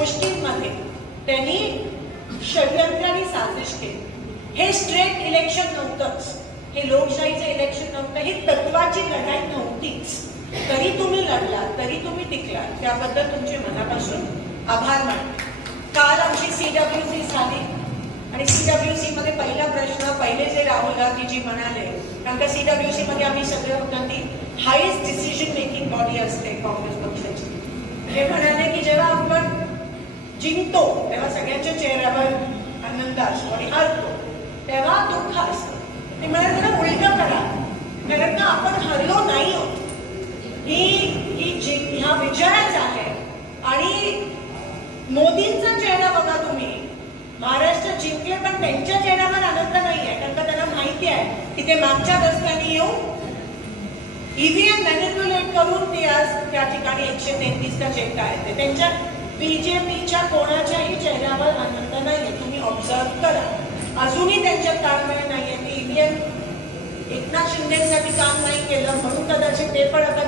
गोष्टींमध्ये त्यांनी षडयंत्र आणि साजिश केली. हे स्ट्रेट इलेक्शन नव्हतंच, हे लोकशाहीचं इलेक्शन नव्हतं, ही तत्वाची लढाई नव्हतीच. तरी तुम्ही लढला, तरी तुम्ही टिकला, त्याबद्दल तुमचे मनापासून आभार मानते. काल आमची CWC झाली आणि CWC मध्ये पहिला प्रश्न, पहिले जे राहुल गांधीजी म्हणाले, कारण का CWC मध्ये आम्ही सगळे होतो, ती हायेस्ट डिसिजन मेकिंग बॉडी असते काँग्रेस पक्षाची. हे म्हणाले की जेव्हा आपण जिंकतो तेव्हा सगळ्यांच्या चेहऱ्यावर आनंद असतो आणि हरतो तेव्हा दुःख असतं. ते म्हणाले जरा उलट करा, कारण का आपण हरलो नाही आहोत, ह्या विजयच आहे. आणि मोदींचा चेहरा बघा तुम्ही, महाराष्ट्र जिंकले पण त्यांच्या चेहऱ्यावर आनंद नाहीये, कारण का त्यांना माहिती आहे की ते मागच्या रस्त्याने येऊन EVM मॅनिप्युलेट करून ते आज त्या ठिकाणी 133 चिंता येते. त्यांच्या BJPच्या कोणाच्याही चेहऱ्यावर आनंद नाहीये. तुम्ही ऑब्झर्व करा, अजूनही त्यांच्यात ताळमेळ नाहीये. EVM एकनाथ शिंदेसाठी काम नाही केलं म्हणून कदाचित ते पण आता